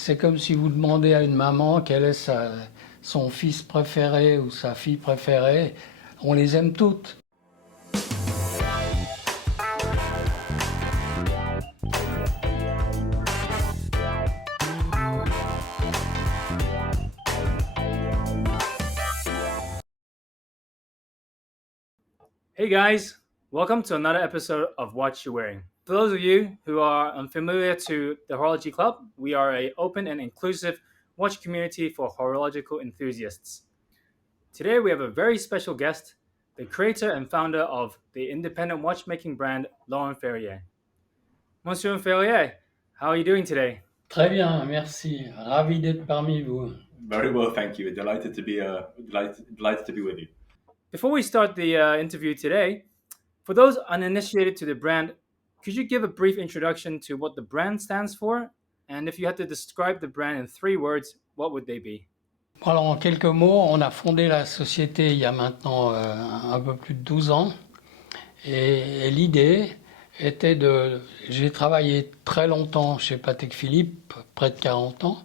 C'est comme si vous demandez à une maman quel est son fils préféré ou sa fille préférée. On les aime toutes. Hey guys, welcome to another episode of What You're Wearing. For those of you who are unfamiliar to the Horology Club, we are an open and inclusive watch community for horological enthusiasts. Today we have a very special guest, the creator and founder of the independent watchmaking brand Laurent Ferrier. Monsieur Ferrier, how are you doing today? Très bien, merci. Ravi d'être parmi vous. Very well, thank you. Delighted to be delighted to be with you. Before we start the interview today, for those uninitiated to the brand, could you give a brief introduction to what the brand stands for? And if you had to describe the brand in 3 words, what would they be? Alors, en quelques mots, on a fondé la société il y a maintenant un peu plus de 12 ans. Et l'idée était de... J'ai travaillé très longtemps chez Patek Philippe, près de 40 ans.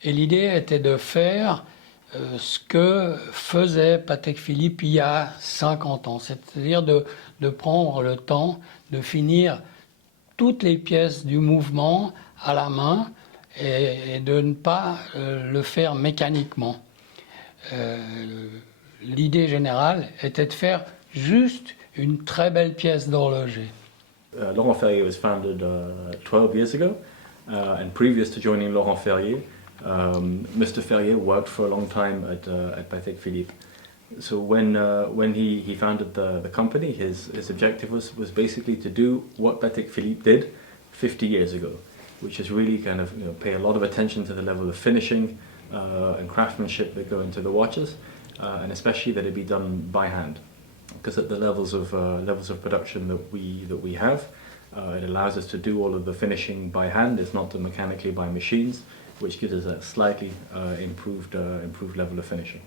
Et l'idée était de faire ce que faisait Patek Philippe il y a 50 ans. C'est-à-dire de prendre le temps de finir toutes les pièces du mouvement à la main et de ne pas le faire mécaniquement. L'idée générale était de faire juste une très belle pièce d'horloger. Laurent Ferrier was founded 12 years ago, and previous to joining Laurent Ferrier, Mr. Ferrier worked for a long time at Patek Philippe. So when he founded the company, his objective was basically to do what Patek Philippe did 50 years ago, which is really kind of pay a lot of attention to the level of finishing and craftsmanship that go into the watches, and especially that it be done by hand. Because at the levels of production that we have, it allows us to do all of the finishing by hand. It's not done mechanically by machines, which gives us a slightly improved level of finishing.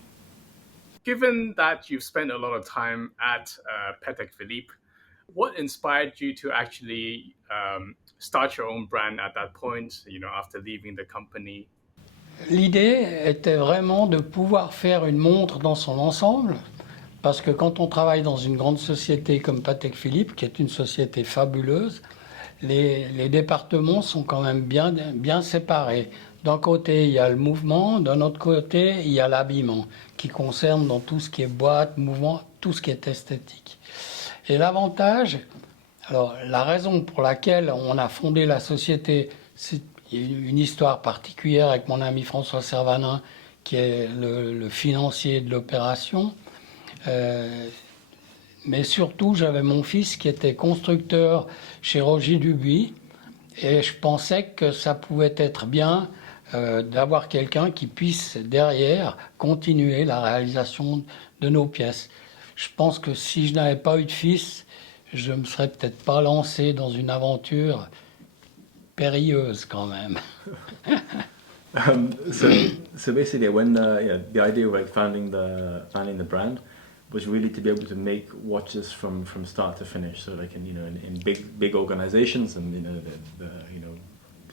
Given that you've spent a lot of time at Patek Philippe, what inspired you to actually start your own brand at that point, after leaving the company? L'idée était vraiment de pouvoir faire une montre dans son ensemble, parce que quand on travaille dans une grande société comme Patek Philippe, qui est une société fabuleuse, les départements sont quand même bien séparés. D'un côté, il y a le mouvement, d'un autre côté, il y a l'habillement, qui concerne dans tout ce qui est boîte, mouvement, tout ce qui est esthétique. Et l'avantage, alors la raison pour laquelle on a fondé la société, c'est une histoire particulière avec mon ami François Servanin, qui est le financier de l'opération. Mais surtout, j'avais mon fils qui était constructeur chez Roger Dubuis, et je pensais que ça pouvait être bien d'avoir quelqu'un qui puisse derrière continuer la réalisation de nos pièces. Je pense que si je n'avais pas eu de fils, je ne me serais peut-être pas lancé dans une aventure périlleuse quand même. So basically, when the idea of like founding the brand was really to be able to make watches from start to finish. So like in big organizations, and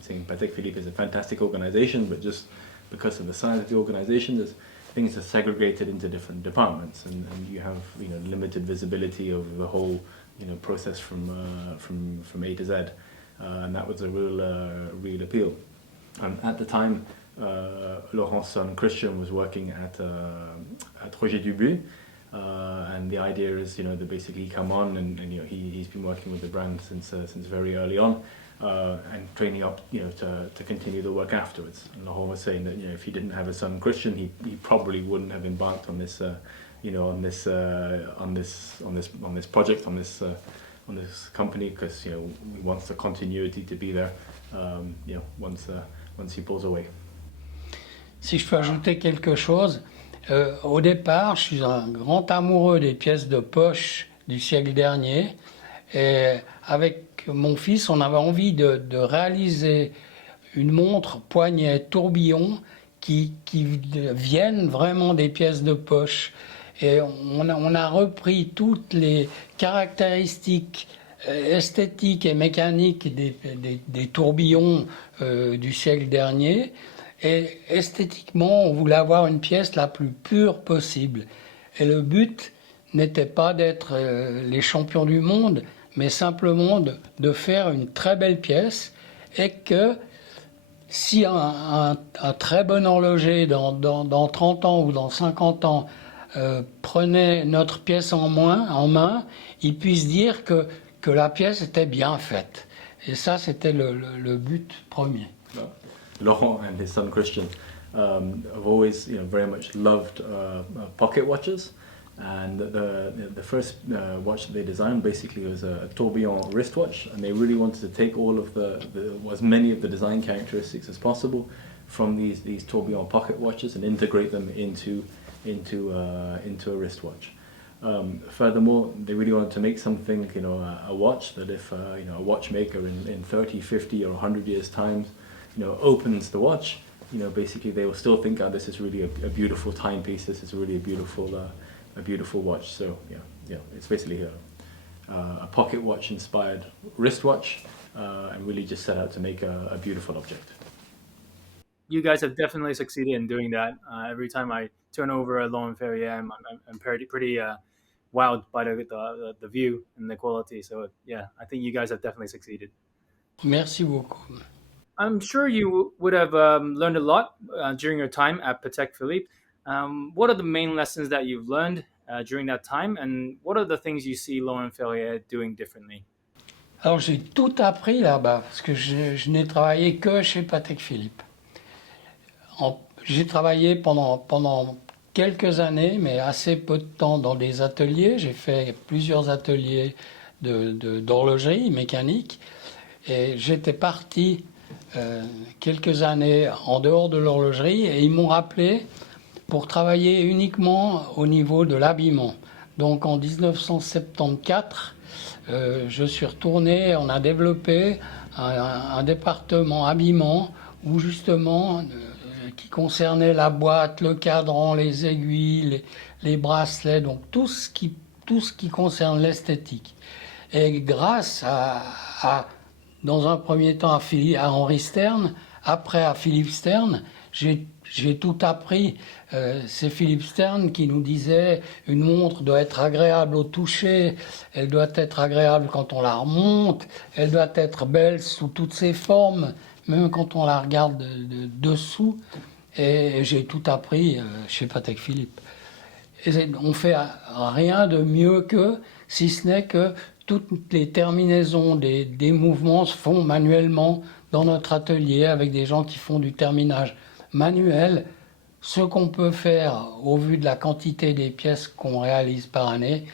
saying Patek Philippe is a fantastic organization, but just because of the size of the organization, things are segregated into different departments, and you have limited visibility of the whole process from A to Z, and that was a real appeal. And at the time, Laurent's son Christian was working at Roger Dubuis, and the idea is to basically come on and he's been working with the brand since very early on, and training up to continue the work afterwards. And Laurent was saying that if he didn't have a son Christian, he probably wouldn't have embarked on this project, on this company, because he wants the continuity to be there once he pulls away. Si je peux ajouter quelque chose, au départ, je suis un grand amoureux des pièces de poche du siècle dernier, et avec mon fils, on avait envie de réaliser une montre poignet tourbillon qui viennent vraiment des pièces de poche. Et on a repris toutes les caractéristiques esthétique et mécanique des tourbillons du siècle dernier. Et esthétiquement, on voulait avoir une pièce la plus pure possible. Et le but n'était pas d'être les champions du monde, mais simplement de faire une très belle pièce et que si un très bon horloger dans 30 ans ou dans 50 ans prenait notre pièce en main, il puisse dire que la pièce était bien faite. Et ça, c'était le but premier. Laurent and his son Christian have always, very much loved pocket watches, and the first watch that they designed basically was a tourbillon wristwatch, and they really wanted to take all of as many of the design characteristics as possible from these tourbillon pocket watches and integrate them into a wristwatch. Furthermore, they really wanted to make something, a watch that if a watchmaker in 30, 50 or 100 years time opens the watch, basically they will still think, this is really a beautiful timepiece, this is really a beautiful watch. So it's basically a pocket watch inspired wristwatch, and really just set out to make a beautiful object. You guys have definitely succeeded in doing that. Every time I turn over a Laurent Ferrier, I'm pretty wowed by the view and the quality. So yeah, I think you guys have definitely succeeded. Merci beaucoup. I'm sure you would have learned a lot during your time at Patek Philippe. What are the main lessons that you've learned during that time, and what are the things you see Laurent Ferrier doing differently? Alors j'ai tout appris là-bas, parce que je n'ai travaillé que chez Patek Philippe. J'ai travaillé pendant quelques années, mais assez peu de temps dans des ateliers. J'ai fait plusieurs ateliers d'horlogerie mécanique, et j'étais parti quelques années en dehors de l'horlogerie, et ils m'ont rappelé pour travailler uniquement au niveau de l'habillement. Donc en 1974, je suis retourné, on a développé un département habillement où justement qui concernait la boîte, le cadran, les aiguilles, les bracelets, donc tout ce qui concerne l'esthétique. Et grâce dans un premier temps à Henri Stern, après à Philippe Stern, j'ai tout appris. C'est Philippe Stern qui nous disait une montre doit être agréable au toucher, elle doit être agréable quand on la remonte, elle doit être belle sous toutes ses formes, même quand on la regarde de dessous. Et j'ai tout appris chez Patek Philippe. Et on fait rien de mieux que, si ce n'est que toutes les terminaisons des mouvements se font manuellement dans notre atelier avec des gens qui font du terminage manuel. Ce qu'on peut faire au vu de la quantité des pièces qu'on réalise par année,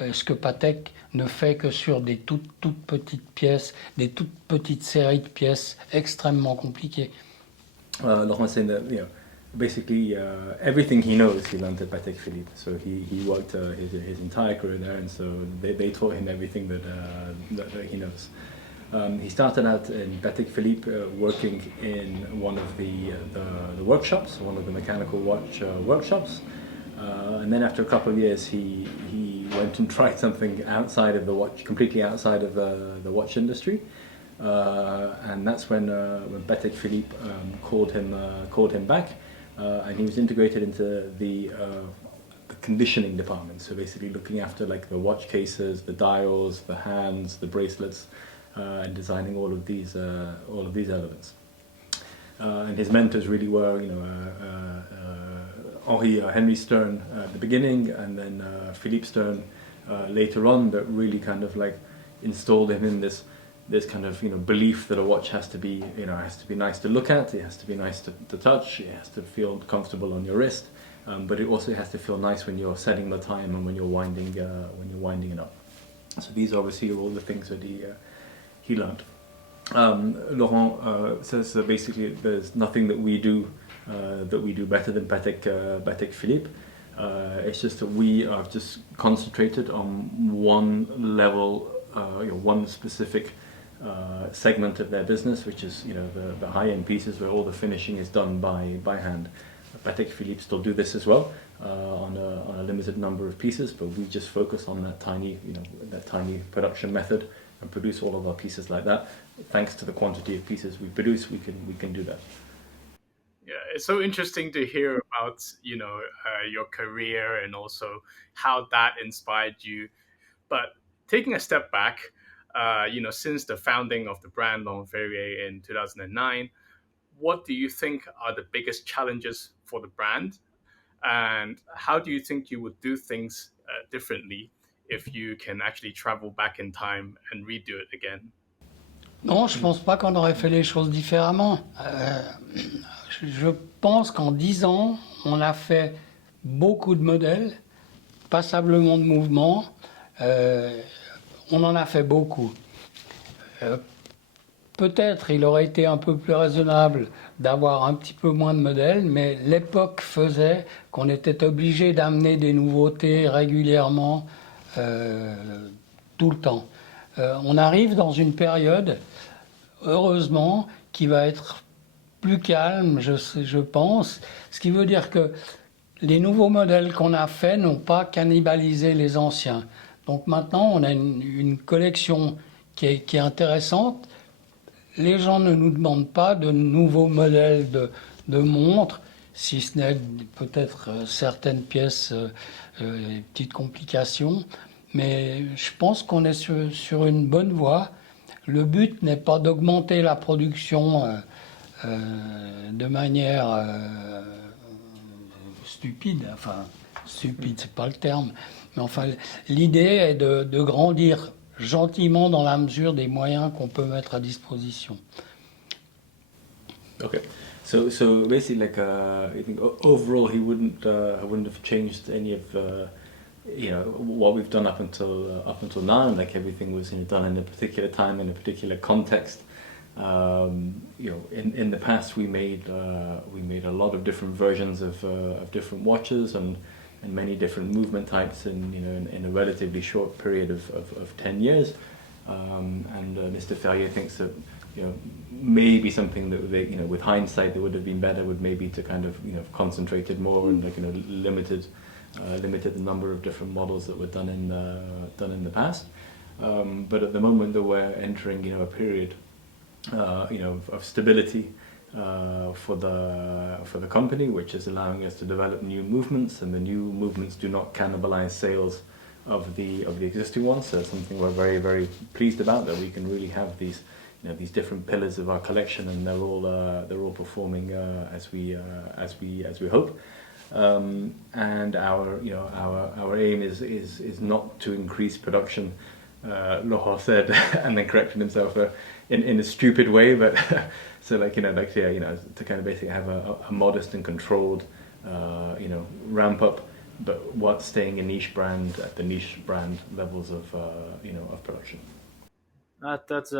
ce que Patek ne fait que sur des toutes petites pièces, des toutes petites séries de pièces extrêmement compliquées. Laurent saying that basically everything he knows he learned at Patek Philippe. So he worked his entire career there, and so they taught him everything that he knows. He started out in Patek Philippe working in one of the workshops, one of the mechanical watch workshops. And then after a couple of years, he went and tried something outside of the watch, completely outside of the watch industry. And that's when Patek Philippe called him back, and he was integrated into the conditioning department. So basically looking after like the watch cases, the dials, the hands, the bracelets, and designing all of these elements. And his mentors really were, Henry Stern at the beginning, and then Philippe Stern later on, that really kind of like installed him in this kind of belief that a watch has to be nice to look at, it has to be nice to touch, it has to feel comfortable on your wrist, but it also has to feel nice when you're setting the time and when you're winding it up. So these obviously are all the things that he learned. Laurent says basically there's nothing that we do better than Patek Philippe. It's just that we are just concentrated on one level, one specific segment of their business, which is the high-end pieces where all the finishing is done by hand. Patek Philippe still do this as well on a limited number of pieces, but we just focus on that tiny production method and produce all of our pieces like that. Thanks to the quantity of pieces we produce, we can do that. Yeah, it's so interesting to hear about your career and also how that inspired you. But taking a step back, since the founding of the brand Laurent Ferrier in 2009, what do you think are the biggest challenges for the brand, and how do you think you would do things differently if you can actually travel back in time and redo it again? Non, je pense pas qu'on aurait fait les choses différemment. Je pense qu'en 10 ans, on a fait beaucoup de modèles, passablement de mouvements. On en a fait beaucoup. Peut-être il aurait été un peu plus raisonnable d'avoir un petit peu moins de modèles, mais l'époque faisait qu'on était obligé d'amener des nouveautés régulièrement, tout le temps. On arrive dans une période, heureusement, qui va être plus calme, je pense, ce qui veut dire que les nouveaux modèles qu'on a faits n'ont pas cannibalisé les anciens. Donc maintenant, on a une collection qui est intéressante. Les gens ne nous demandent pas de nouveaux modèles de montres, si ce n'est peut-être certaines pièces, petites complications. Mais je pense qu'on est sur une bonne voie. Le but n'est pas d'augmenter la production de manière stupide. Enfin, stupide, c'est pas le terme. Mais enfin, l'idée est de grandir gentiment dans la mesure des moyens qu'on peut mettre à disposition. Okay, so basically, like I think overall, he wouldn't have changed any of what we've done up until now. Like everything was done in a particular time, in a particular context. In the past, we made a lot of different versions of different watches and many different movement types in a relatively short period of 10 years. Mr. Ferrier thinks that maybe something that they, with hindsight, that would have been better would maybe to kind of concentrated more and limited the number of different models that were done in the past. But at the moment that we're entering a period of stability for the company, which is allowing us to develop new movements, and the new movements do not cannibalize sales of the existing ones. So it's something we're very, very pleased about, that we can really have these different pillars of our collection, and they're all performing as we hope. And our aim is not to increase production. Laurent said, and then corrected himself in a stupid way, but so to kind of basically have a modest and controlled ramp up, but what staying a niche brand at the niche brand levels of production. That's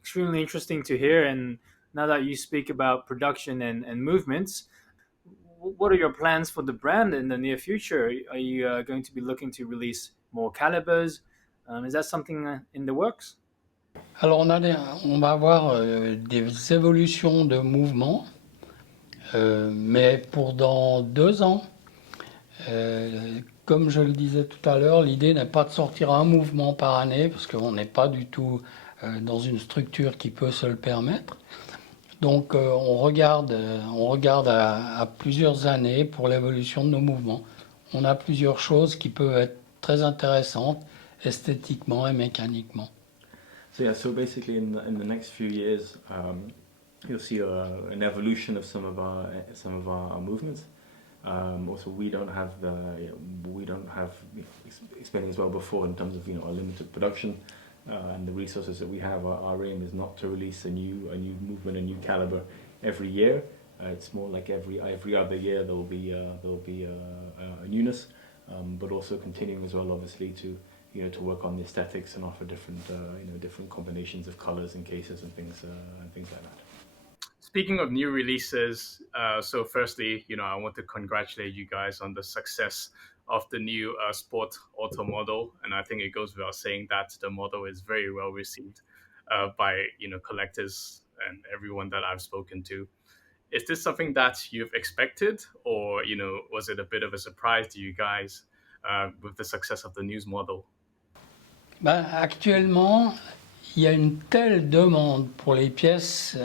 extremely interesting to hear. And now that you speak about production and movements, what are your plans for the brand in the near future? Are you going to be looking to release more calibers? Is that something in the works? Alors on va avoir des évolutions de mouvements, mais pour dans 2 ans. Comme je le disais tout à l'heure, l'idée n'est pas de sortir un mouvement par année, parce qu'on n'est pas du tout dans une structure qui peut se le permettre. Donc on regarde à plusieurs années pour l'évolution de nos mouvements. On a plusieurs choses qui peuvent être très intéressantes esthétiquement et mécaniquement. So basically in the next few years, you'll see an evolution of some of our movements. Also, we don't have explaining as well before in terms of our limited production and the resources that we have. Our aim is not to release a new movement, a new caliber every year. It's more like every other year there will be a newness, but also continuing as well, obviously, to work on the aesthetics and offer different combinations of colors and cases and things like that. Speaking of new releases, so firstly, I want to congratulate you guys on the success of the new Sport Auto model, and I think it goes without saying that the model is very well received by collectors and everyone that I've spoken to. Is this something that you've expected, or was it a bit of a surprise to you guys with the success of the news model? Actuellement, il y a une telle demande pour les pièces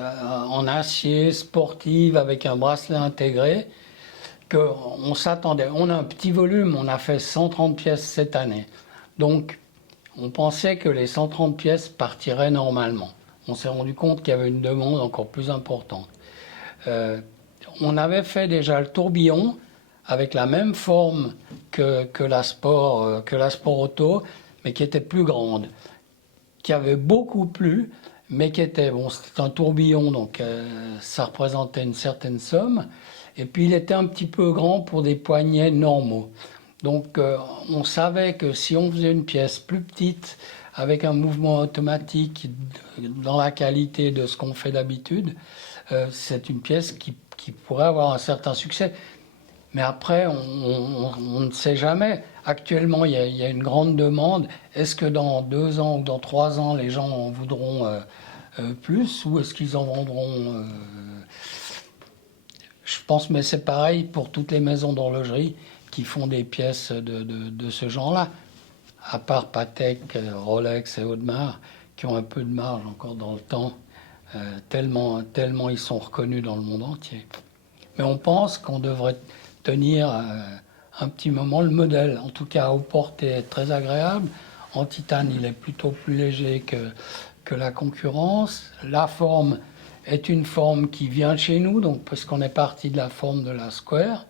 en acier, sportives, avec un bracelet intégré, qu'on s'attendait. On a un petit volume, on a fait 130 pièces cette année. Donc, on pensait que les 130 pièces partiraient normalement. On s'est rendu compte qu'il y avait une demande encore plus importante. On avait fait déjà le tourbillon avec la même forme que la sport auto, mais qui était plus grande, qui avait beaucoup plu, mais qui était, bon, c'était un tourbillon, donc ça représentait une certaine somme, et puis il était un petit peu grand pour des poignets normaux. Donc on savait que si on faisait une pièce plus petite, avec un mouvement automatique dans la qualité de ce qu'on fait d'habitude, c'est une pièce qui pourrait avoir un certain succès. Mais après, on ne sait jamais. Actuellement, il y a une grande demande. Est-ce que dans 2 ans ou dans 3 ans, les gens en voudront plus, ou est-ce qu'ils en vendront Je pense, mais c'est pareil pour toutes les maisons d'horlogerie qui font des pièces de ce genre-là. À part Patek, Rolex et Audemars, qui ont un peu de marge encore dans le temps, tellement ils sont reconnus dans le monde entier. Mais on pense qu'on devrait tenir un petit moment le modèle. En tout cas, au porté est très agréable. En titane, il est plutôt plus léger que la concurrence. La forme est une forme qui vient de chez nous, donc, parce qu'on est parti de la forme de la square.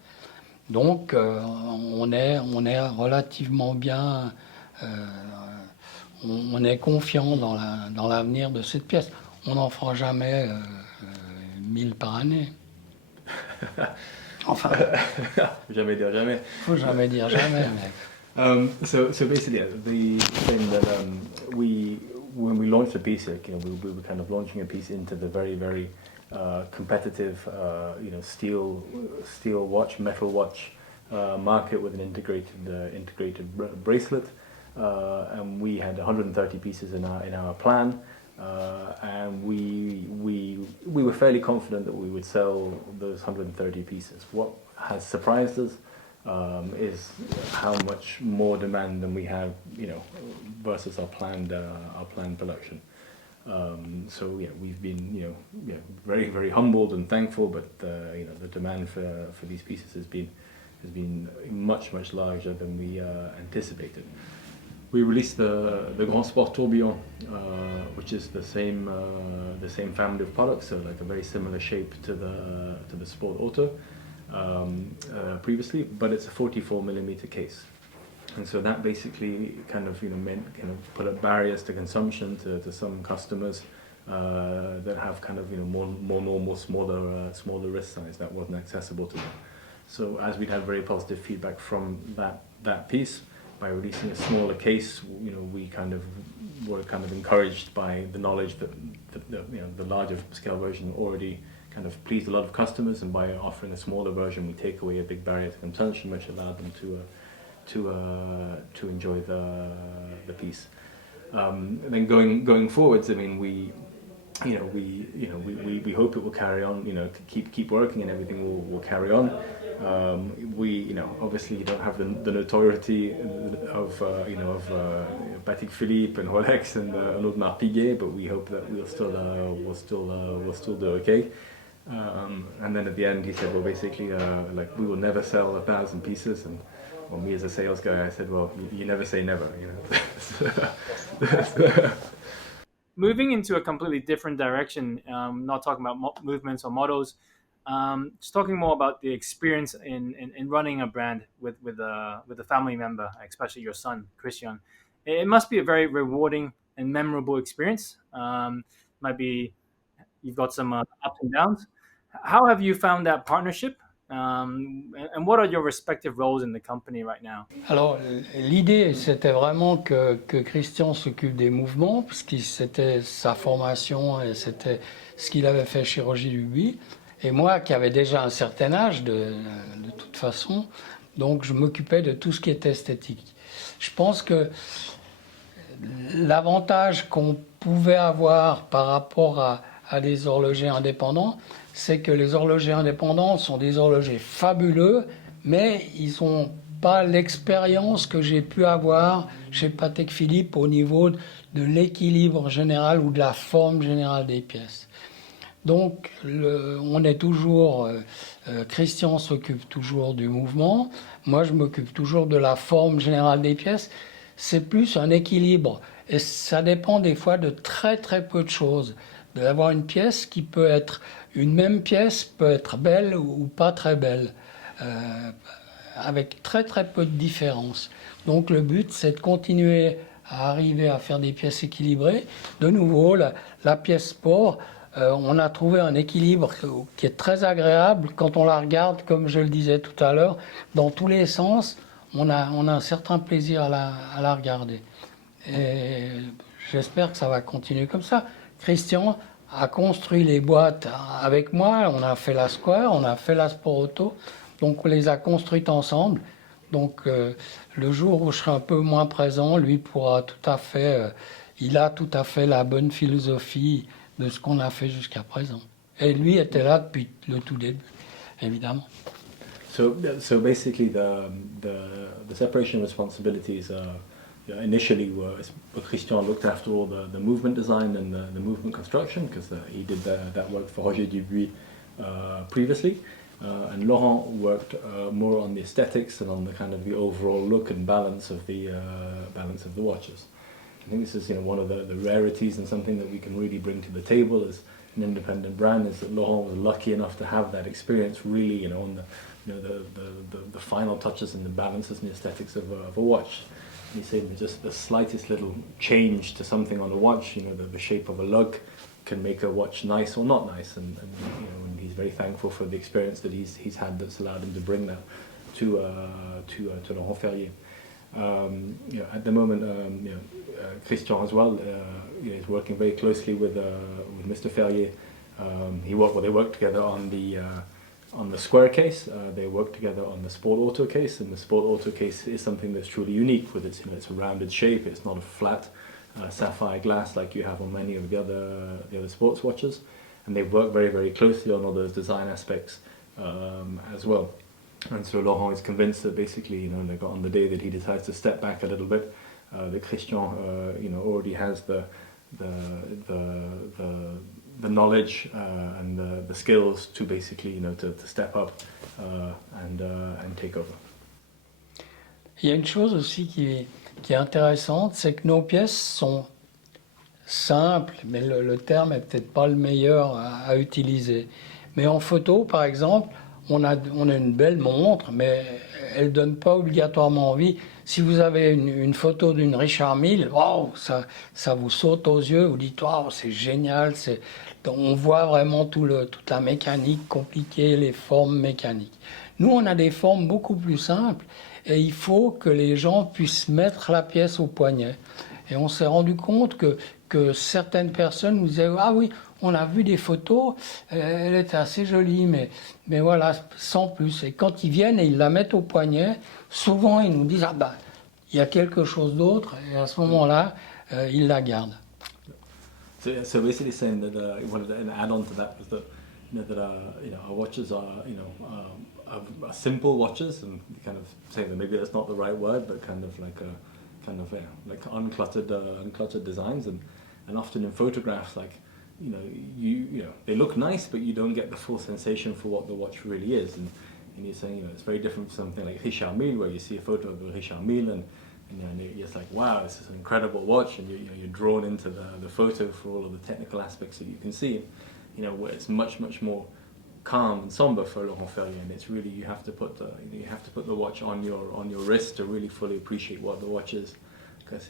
Donc, on est relativement bien, on est confiant dans l'avenir de cette pièce. On n'en fera jamais 1000 par année. Enfin, jamais dire jamais. Faut jamais dire jamais, mais... So basically, the thing that when we launched the piece, we were kind of launching a piece into the very competitive, steel watch, metal watch market with an integrated bracelet, and we had 130 pieces in our plan. And we were fairly confident that we would sell those 130 pieces. What has surprised us is how much more demand than we have, versus our planned production. So yeah, we've been very humbled and thankful, but the demand for these pieces has been much larger than we anticipated. We released the Grand Sport Tourbillon, which is the same family of products, so like a very similar shape to the Sport Auto previously, but it's a 44mm case, and so that basically kind of put up barriers to consumption to some customers that have kind of more normal smaller wrist size that wasn't accessible to them. So as we'd had very positive feedback from that piece. By releasing a smaller case, we kind of were encouraged by the knowledge that the larger scale version already kind of pleased a lot of customers, and by offering a smaller version, we take away a big barrier to consumption, which allowed them to enjoy the piece. And then going forwards, I mean, we hope it will carry on. Keep working, and everything will carry on. We obviously don't have the notoriety of Patek Philippe and Rolex and Audemars Piguet, but we hope that we'll still do okay. And then at the end, he said, well, basically, we will never sell 1,000 pieces. And well, me as a sales guy, I said, well, you never say never, Moving into a completely different direction, not talking about movements or models, just talking more about the experience in running a brand with a family member, especially your son, Christian. It must be a very rewarding and memorable experience. Might be you've got some ups and downs. How have you found that partnership? And what are your respective roles in the company right now? Alors, l'idée, c'était vraiment que Christian s'occupe des mouvements, parce que c'était sa formation et c'était ce qu'il avait fait chez Roger Dubuis. Et moi, qui avais déjà un certain âge, de toute façon, donc je m'occupais de tout ce qui était esthétique. Je pense que l'avantage qu'on pouvait avoir par rapport à des horlogers indépendants, c'est que les horlogers indépendants sont des horlogers fabuleux, mais ils n'ont pas l'expérience que j'ai pu avoir chez Patek Philippe au niveau de l'équilibre général ou de la forme générale des pièces. Donc, on est toujours, Christian s'occupe toujours du mouvement, moi je m'occupe toujours de la forme générale des pièces. C'est plus un équilibre et ça dépend des fois de très très peu de choses. D'avoir une pièce qui peut être, une même pièce peut être belle ou pas très belle, avec très très peu de différence. Donc le but c'est de continuer à arriver à faire des pièces équilibrées. De nouveau, la pièce sport, on a trouvé un équilibre qui est très agréable quand on la regarde, comme je le disais tout à l'heure, dans tous les sens. On a un certain plaisir à la regarder. Et j'espère que ça va continuer comme ça. Christian a construit les boîtes avec moi. On a fait la Square, on a fait la Sport Auto. Donc on les a construites ensemble. Donc le jour où je serai un peu moins présent, lui pourra tout à fait, il a tout à fait la bonne philosophie de ce qu'on a fait jusqu'à présent. Et lui était là depuis le tout début, évidemment. So basically, the separation of responsibilities initially were Christian looked after all the movement design and the movement construction because he did that work for Roger Dubuis previously, and Laurent worked more on the aesthetics and on the kind of the overall look and balance of the watches. I think this is one of the rarities and something that we can really bring to the table as an independent brand is that Laurent was lucky enough to have that experience really on the final touches and the balances and the aesthetics of a watch. And he said just the slightest little change to something on a watch, the shape of a lug can make a watch nice or not nice, and he's very thankful for the experience that he's had that's allowed him to bring that to Laurent Ferrier. At the moment, Christian as well is working very closely with Mr. Ferrier. They work together on the Square case. They work together on the Sport Auto case, and the Sport Auto case is something that's truly unique with its it's a rounded shape. It's not a flat sapphire glass like you have on many of the other sports watches. And they work very very closely on all those design aspects as well. And so Laurent is convinced that basically, on the day that he decides to step back a little bit, that Christian, already has the knowledge and the skills to basically, to step up and take over. Il y a une chose aussi qui est intéressante, c'est que nos pièces sont simples, mais le terme est peut-être pas le meilleur à utiliser. Mais en photo, par exemple, on a une belle montre, mais elle ne donne pas obligatoirement envie. Si vous avez une photo d'une Richard Mille, wow, ça vous saute aux yeux, vous dites wow, c'est génial, on voit vraiment toute la mécanique compliquée, les formes mécaniques. Nous, on a des formes beaucoup plus simples et il faut que les gens puissent mettre la pièce au poignet. Et on s'est rendu compte que certaines personnes nous disaient « Ah oui, on a vu des photos, elle était assez jolie, mais voilà, sans plus. » Et quand ils viennent et ils la mettent au poignet, souvent ils nous disent « Ah ben, il y a quelque chose d'autre. » Et à ce moment-là, ils la gardent. So basically saying that an add-on to that was that our watches are simple watches, and kind of saying that maybe that's not the right word, but kind of like uncluttered designs, and often in photographs, like they look nice, but you don't get the full sensation for what the watch really is, and you're saying it's very different from something like Richard Mille, where you see a photo of a Richard Mille and you're just like, wow, this is an incredible watch, and you're drawn into the photo for all of the technical aspects that you can see. Where it's much more calm and somber for Laurent Ferrier, and it's really you have to put the watch on your wrist to really fully appreciate what the watch is. Because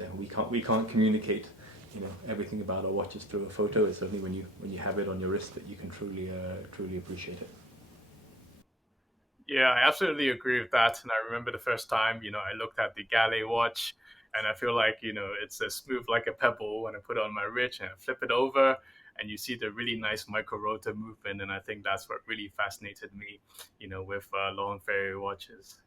we can't communicate everything about our watches through a photo. It's only when you have it on your wrist that you can truly appreciate it. Yeah, I absolutely agree with that. And I remember the first time, I looked at the Galet watch, and I feel like, it's as smooth like a pebble when I put it on my wrist and I flip it over, and you see the really nice micro-rotor movement. And I think that's what really fascinated me, with Laurent Ferrier watches.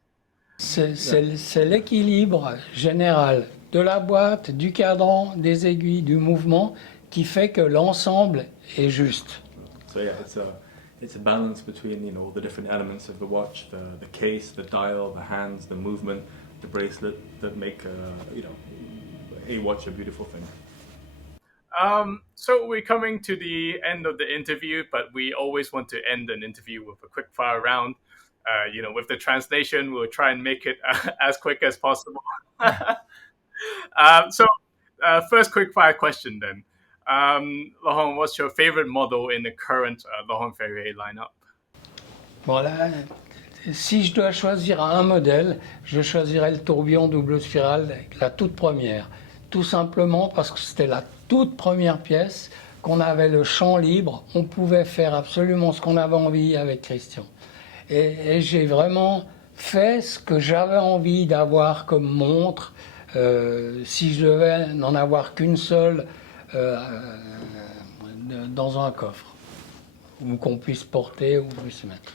C'est l'équilibre général de la boîte, du cadran, des aiguilles, du mouvement qui fait que l'ensemble est juste. So yeah, it's a balance between all the different elements of the watch, the case, the dial, the hands, the movement, the bracelet that make a watch a beautiful thing. So we're coming to the end of the interview, but we always want to end an interview with a quick fire round. With the translation, we'll try and make it as quick as possible. First quick fire question then. Laurent, what's your favorite model in the current Laurent Ferrier lineup? Bon, là, si je dois choisir un modèle, je choisirais le tourbillon double spirale, la toute première. Tout simplement parce que c'était la toute première pièce, qu'on avait le champ libre, on pouvait faire absolument ce qu'on avait envie avec Christian. Et j'ai vraiment fait ce que j'avais envie d'avoir comme montre, si je devais n'en avoir qu'une seule dans un coffre, ou qu'on puisse porter ou puisse mettre.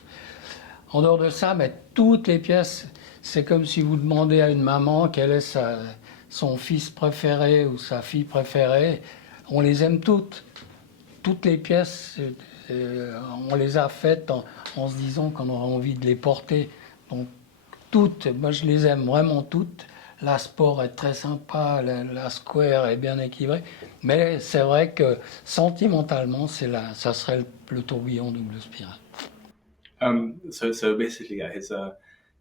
En dehors de ça, mais toutes les pièces, c'est comme si vous demandez à une maman quel est son fils préféré ou sa fille préférée. On les aime toutes. Toutes les pièces, on les a faites en se disant qu'on aurait envie de les porter. Donc toutes, moi je les aime vraiment toutes. La Sport est très sympa, la Square est bien équilibrée. Mais c'est vrai que sentimentalement, ça serait le tourbillon double spirale. So basically, yeah,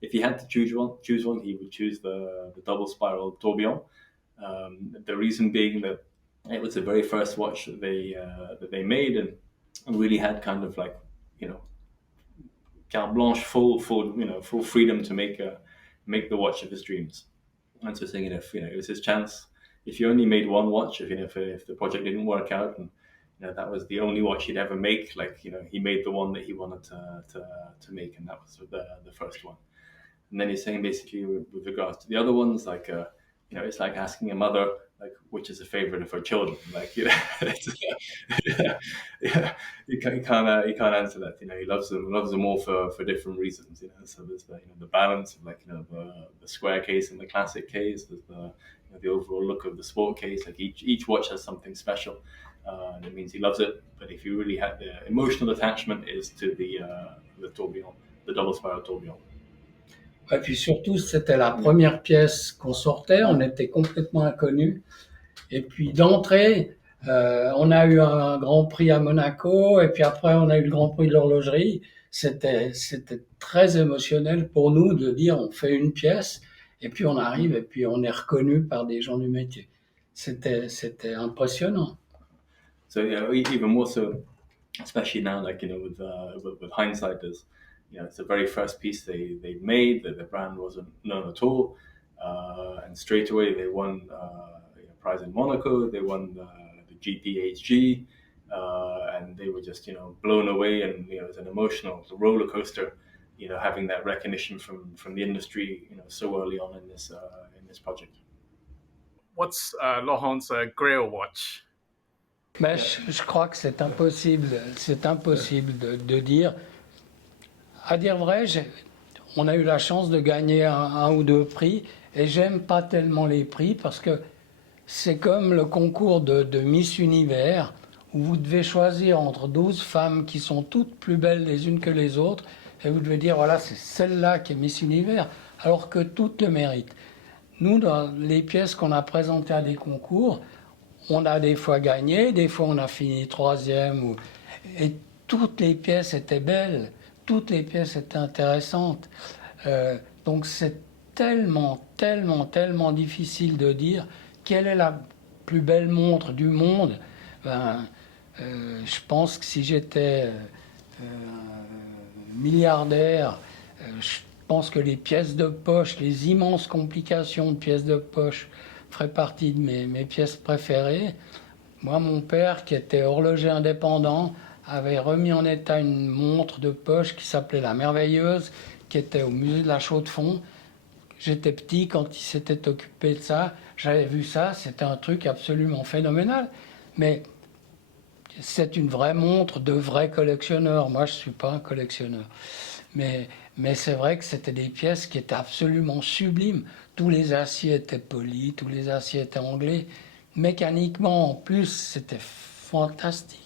if he had to choose one, he would choose the double spiral tourbillon. The reason being that it was the very first watch that they made, and really had kind of like, carte blanche, full freedom to make the watch of his dreams. And so saying, if it was his chance, if he only made one watch, if the project didn't work out, and that was the only watch he'd ever make, he made the one that he wanted to make, and that was the first one. And then he's saying basically with regards to the other ones, it's like asking a mother which is a favorite of her children. You can't answer that. He loves them all for different reasons. So there's the balance of the square case and the classic case. There's the overall look of the sport case. Each watch has something special, and it means he loves it. But if you really had the emotional attachment, is to the tourbillon, the double spiral tourbillon. Et puis surtout, c'était la première pièce qu'on sortait, on était complètement inconnus. Et puis d'entrée, on a eu un grand prix à Monaco, et puis après on a eu le grand prix de l'horlogerie. C'était très émotionnel pour nous de dire on fait une pièce, et puis on arrive, et puis on est reconnu par des gens du métier. C'était impressionnant. So even more so, especially now, with hindsight, it's the very first piece they made. The brand wasn't known at all, and straight away they won a prize in Monaco. They won the GPHG, and they were just blown away, and it was an emotional roller coaster. Having that recognition from the industry, so early on in this project. What's Laurent's grail watch? Mais je crois que c'est impossible de dire. À dire vrai, on a eu la chance de gagner un ou deux prix, et j'aime pas tellement les prix parce que c'est comme le concours de Miss Univers, où vous devez choisir entre 12 femmes qui sont toutes plus belles les unes que les autres, et vous devez dire voilà, c'est celle-là qui est Miss Univers, alors que toutes le méritent. Nous, dans les pièces qu'on a présentées à des concours, on a des fois gagné, des fois on a fini troisième, et toutes les pièces étaient belles. Toutes les pièces étaient intéressantes. Donc c'est tellement difficile de dire quelle est la plus belle montre du monde. Je pense que si j'étais milliardaire, je pense que les pièces de poche, les immenses complications de pièces de poche feraient partie de mes pièces préférées. Moi, mon père, qui était horloger indépendant, avait remis en état une montre de poche qui s'appelait la Merveilleuse, qui était au musée de la Chaux-de-Fonds. J'étais petit quand il s'était occupé de ça, j'avais vu ça, c'était un truc absolument phénoménal. Mais c'est une vraie montre de vrai collectionneur. Moi, je ne suis pas un collectionneur. Mais c'est vrai que c'était des pièces qui étaient absolument sublimes. Tous les aciers étaient polis, tous les aciers étaient anglais. Mécaniquement, en plus, c'était fantastique.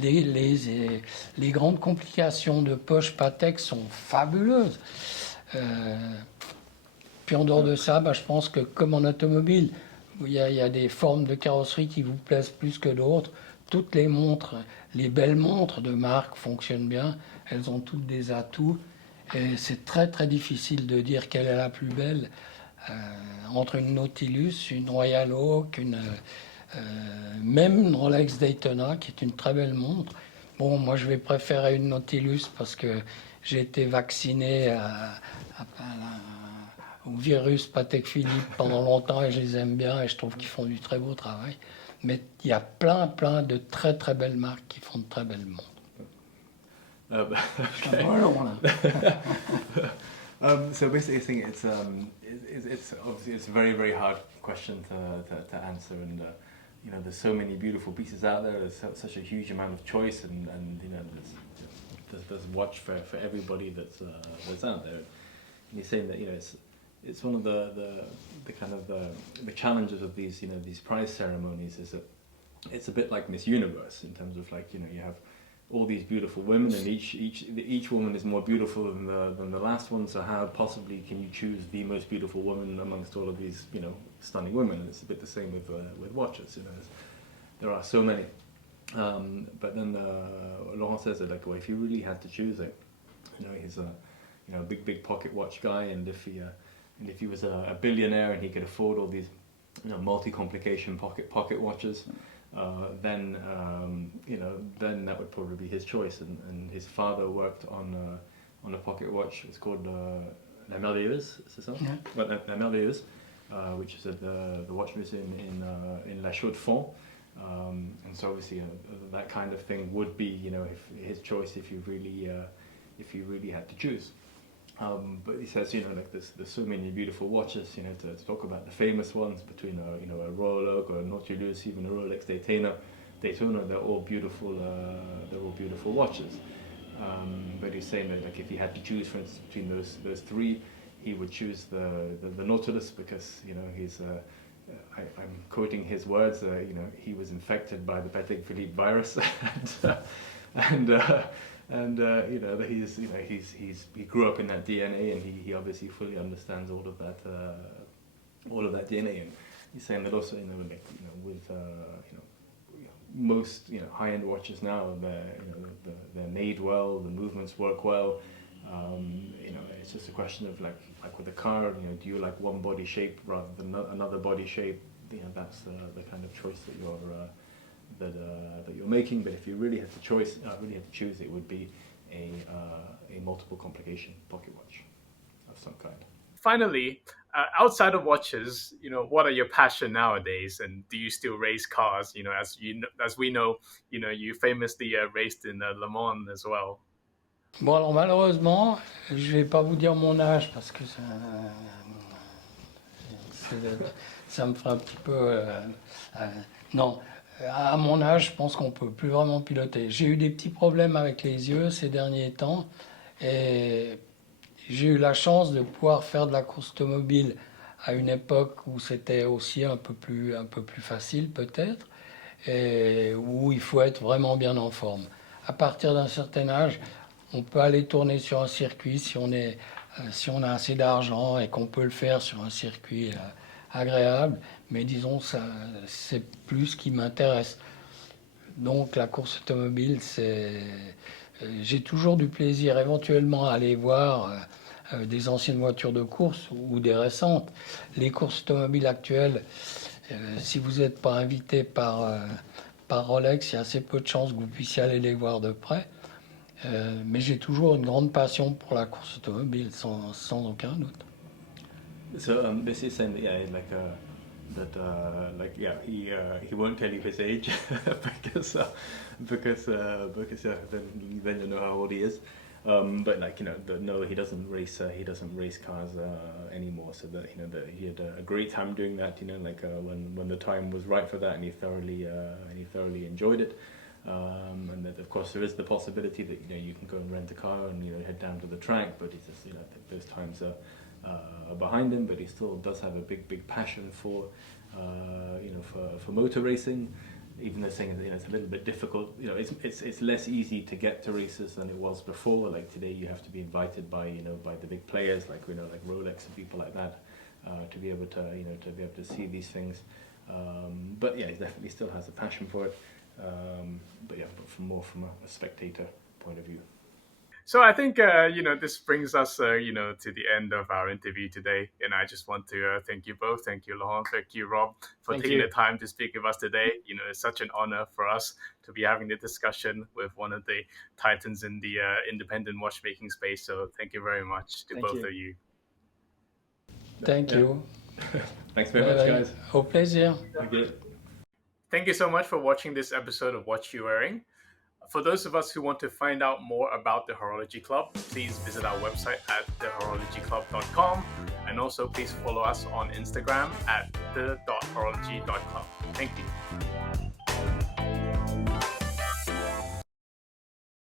Les grandes complications de poche Patek sont fabuleuses. Puis en dehors de ça, je pense que comme en automobile, il y a des formes de carrosserie qui vous plaisent plus que d'autres. Toutes les montres, les belles montres de marque fonctionnent bien. Elles ont toutes des atouts. Et c'est très très difficile de dire quelle est la plus belle. Entre une Nautilus, une Royal Oak, même une Rolex Daytona, qui est une très belle montre. Bon, moi je vais préférer une Nautilus parce que j'ai été vacciné au virus Patek Philippe pendant longtemps et je les aime bien et je trouve qu'ils font du très beau travail. Mais il y a plein de très très belles marques qui font de très belles montres. Okay. So basically, I think it's obviously it's a very hard question to answer, and you know, there's so many beautiful pieces out there. There's such a huge amount of choice, and you know, there's watch for everybody that's out there. And he's saying that, you know, it's one of the kind of the challenges of these, you know, these prize ceremonies is that it's a bit like Miss Universe in terms of, like, you know, you have all these beautiful women, and each woman is more beautiful than the last one. So how possibly can you choose the most beautiful woman amongst all of these, you know, stunning women? And it's a bit the same with watches. You know, there are so many. But then Laurent says that, like, well, if you really had to choose it, you know, he's a big pocket watch guy, and if he was a billionaire and he could afford all these, you know, multi-complication pocket watches. Then then that would probably be his choice. And his father worked on a pocket watch. It's called La Merveilleuse, c'est ça? Yeah. Well, La Merveilleuse, which is at the watch museum in La Chaux-de-Fonds. And so obviously that kind of thing would be, you know, if his choice if you really had to choose. But he says, you know, like there's so many beautiful watches, you know, to talk about the famous ones between a Royal Oak or a Nautilus, even a Rolex Daytona, they're all beautiful watches. But he's saying that, like, if he had to choose, for instance, between those three, he would choose the Nautilus because, you know, he's I'm quoting his words, you know, he was infected by the Patek Philippe virus, and you know, he grew up in that DNA, and he obviously fully understands all of that DNA. And he's saying that also, you know, like, you know, with most, you know, high-end watches now, they're made well, the movements work well. You know, it's just a question of like with a car, you know, do you like one body shape rather than another body shape? You know, that's the kind of choice that you're making. But if you really had to choose, it would be a multiple complication pocket watch of some kind. Finally, outside of watches, you know, what are your passion nowadays? And do you still race cars? You know, as we know, you know, you famously raced in Le Mans as well. Bon, alors malheureusement, je vais pas vous dire mon âge parce que ça me ferait un petit peu... non, à mon âge, je pense qu'on peut plus vraiment piloter. J'ai eu des petits problèmes avec les yeux ces derniers temps et j'ai eu la chance de pouvoir faire de la course automobile à une époque où c'était aussi un peu plus facile peut-être, et où il faut être vraiment bien en forme. À partir d'un certain âge, on peut aller tourner sur un circuit si on a assez d'argent et qu'on peut le faire sur un circuit agréable, mais disons, ça, c'est plus ce qui m'intéresse. Donc la course automobile, j'ai toujours du plaisir éventuellement à aller voir des anciennes voitures de course ou des récentes. Les courses automobiles actuelles, si vous n'êtes pas invité par Rolex, il y a assez peu de chances que vous puissiez aller les voir de près. Mais j'ai toujours une grande passion pour la course automobile, sans aucun doute. So basically saying that, yeah, he won't tell you his age because then you know how old he is. But like, you know, no, he doesn't race cars anymore. So that, you know, that he had a great time doing that. You know, like when the time was right for that, and he thoroughly enjoyed it. And that, of course, there is the possibility that, you know, you can go and rent a car and, you know, head down to the track. But he says, you know, those times are behind him. But he still does have a big passion for motor racing. Even though saying, you know, it's a little bit difficult, you know, it's less easy to get to races than it was before. Like today, you have to be invited by the big players, like, you know, like Rolex and people like that, to be able to see these things. But yeah, he definitely still has a passion for it. But from a spectator point of view. So I think this brings us to the end of our interview today, and I just want to thank you both. Thank you, Laurent. Thank you, Rob, for Thank taking you. the time to speak with us today. It's such an honor for us to be having the discussion with one of the titans in the independent watchmaking space. So thank you very much to Thank both you. of you. Thank you. Thanks very much, guys. Au plaisir. Okay. Thank you so much for watching this episode of Watch You Wearing. For those of us who want to find out more about the Horology Club, please visit our website at thehorologyclub.com, and also please follow us on Instagram at the.horology.club. Thank you.